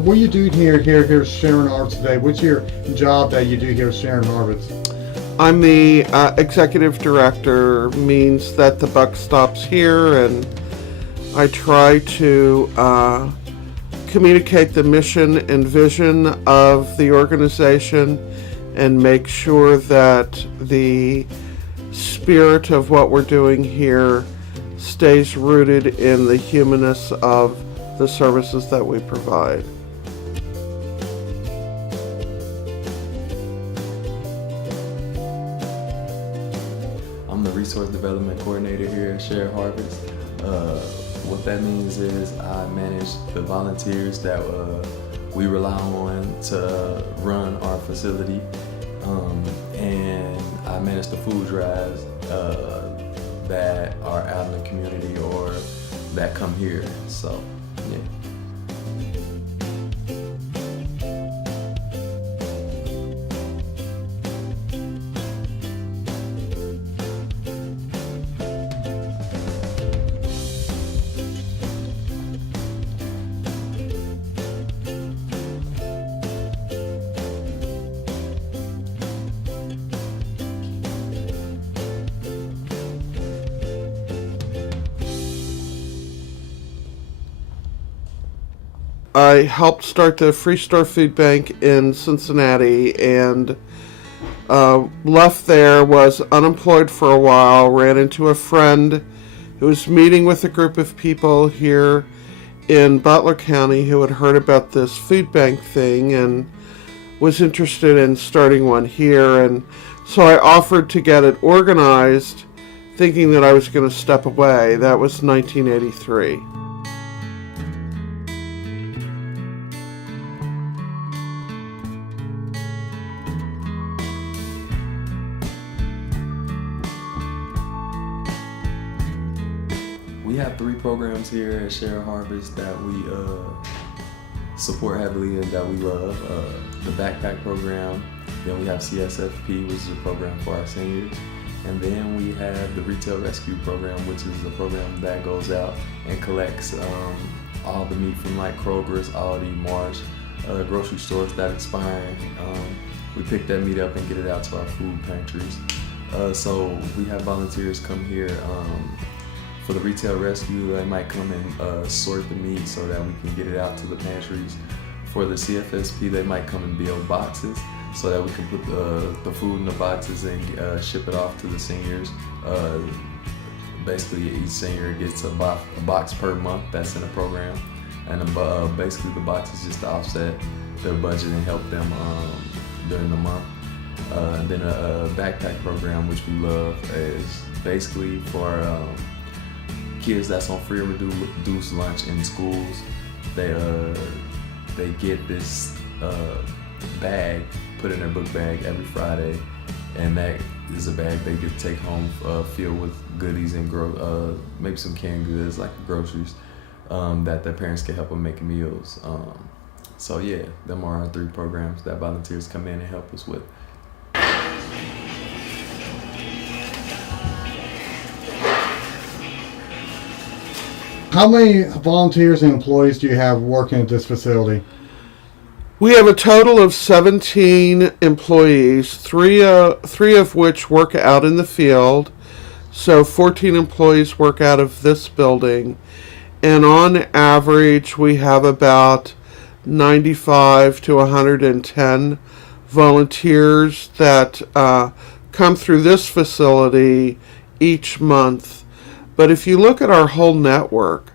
what are you doing here at Sharon Harvest today? What's your job that you do here at Sharon Harvest? I'm the executive director, means that the buck stops here, and I try to communicate the mission and vision of the organization and make sure that the spirit of what we're doing here stays rooted in the humanness of the services that we provide. I'm the Resource Development Coordinator here at Sharon Harvest. What that means is I manage the volunteers that we rely on to run our facility, and I manage the food drives that are out in the community or that come here. So, yeah. I helped start the Free Store Food Bank in Cincinnati, and left there, was unemployed for a while, ran into a friend who was meeting with a group of people here in Butler County who had heard about this food bank thing and was interested in starting one here. And so I offered to get it organized, thinking that I was going to step away. That was 1983. We have 3 programs here at Sharon Harvest that we support heavily and that we love. The backpack program, then we have CSFP, which is a program for our seniors, and then we have the Retail Rescue Program, which is a program that goes out and collects all the meat from like Kroger's, Aldi, Marsh, grocery stores that expiring. We pick that meat up and get it out to our food pantries. So we have volunteers come here. For the retail rescue, they might come and sort the meat so that we can get it out to the pantries. For the CFSP, they might come and build boxes so that we can put the food in the boxes and ship it off to the seniors. Basically, each senior gets a box per month that's in the program. And basically the box is just to offset their budget and help them during the month. And then a backpack program, which we love, is basically for kids that's on free or reduced lunch in schools. They get this bag put in their book bag every Friday, and that is a bag they get to take home filled with goodies and maybe some canned goods like groceries that their parents can help them make meals. So yeah, them are our 3 programs that volunteers come in and help us with. How many volunteers and employees do you have working at this facility? We have a total of 17 employees, three of which work out in the field. So 14 employees work out of this building. And on average, we have about 95 to 110 volunteers that come through this facility each month. But if you look at our whole network,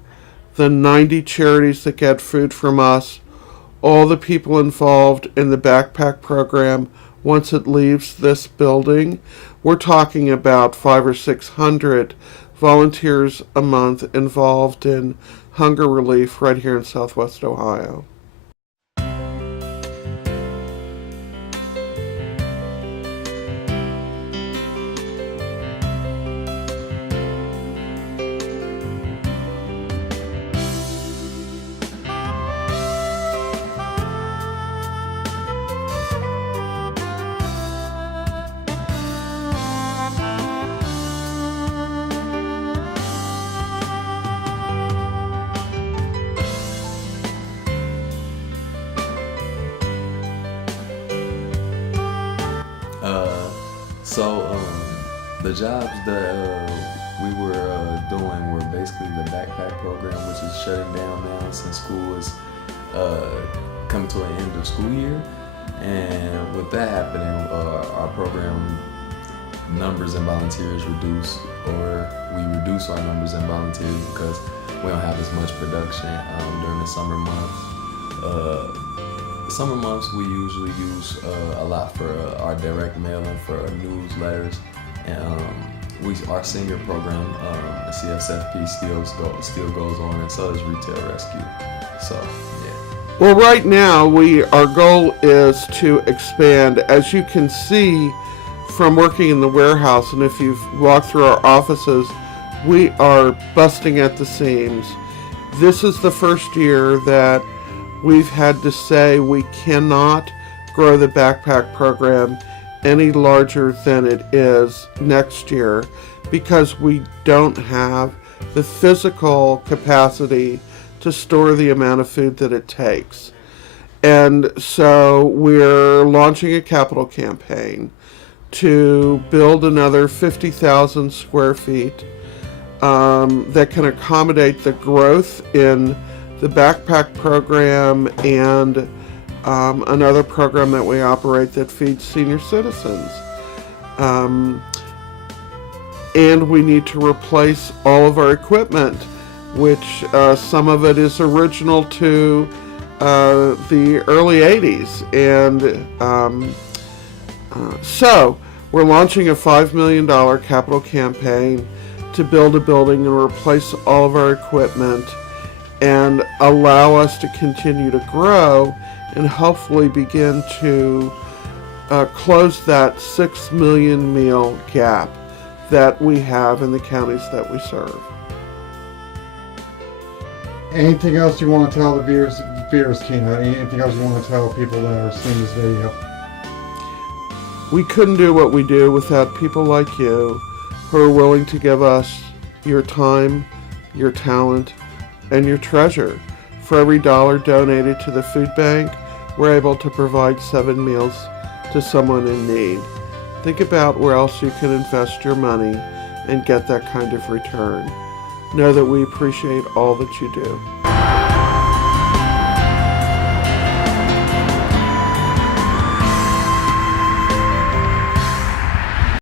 the 90 charities that get food from us, all the people involved in the backpack program, once it leaves this building, we're talking about 500 or 600 volunteers a month involved in hunger relief right here in Southwest Ohio. So the jobs that we were doing were basically the backpack program, which is shutting down now since school is coming to an end of school year. And with that happening, our program numbers and volunteers reduce, or we reduce our numbers and volunteers because we don't have as much production during the summer months. Summer months we usually use a lot for our direct mailing for newsletters, and our senior program, the CSFP, still goes on, and so does Retail Rescue. So yeah. Well, right now our goal is to expand. As you can see from working in the warehouse, and if you've walked through our offices, we are busting at the seams. This is the first year that we've had to say we cannot grow the backpack program any larger than it is next year because we don't have the physical capacity to store the amount of food that it takes. And so we're launching a capital campaign to build another 50,000 square feet that can accommodate the growth in the backpack program and another program that we operate that feeds senior citizens. And we need to replace all of our equipment, which some of it is original to the early 80s. And so we're launching a $5 million capital campaign to build a building and replace all of our equipment and allow us to continue to grow and hopefully begin to close that 6 million meal gap that we have in the counties that we serve. Anything else you want to tell the viewers, Tina? Anything else you want to tell people that are seeing this video? We couldn't do what we do without people like you who are willing to give us your time, your talent, and your treasure. For every dollar donated to the food bank, we're able to provide 7 meals to someone in need. Think about where else you can invest your money and get that kind of return. Know that we appreciate all that you do.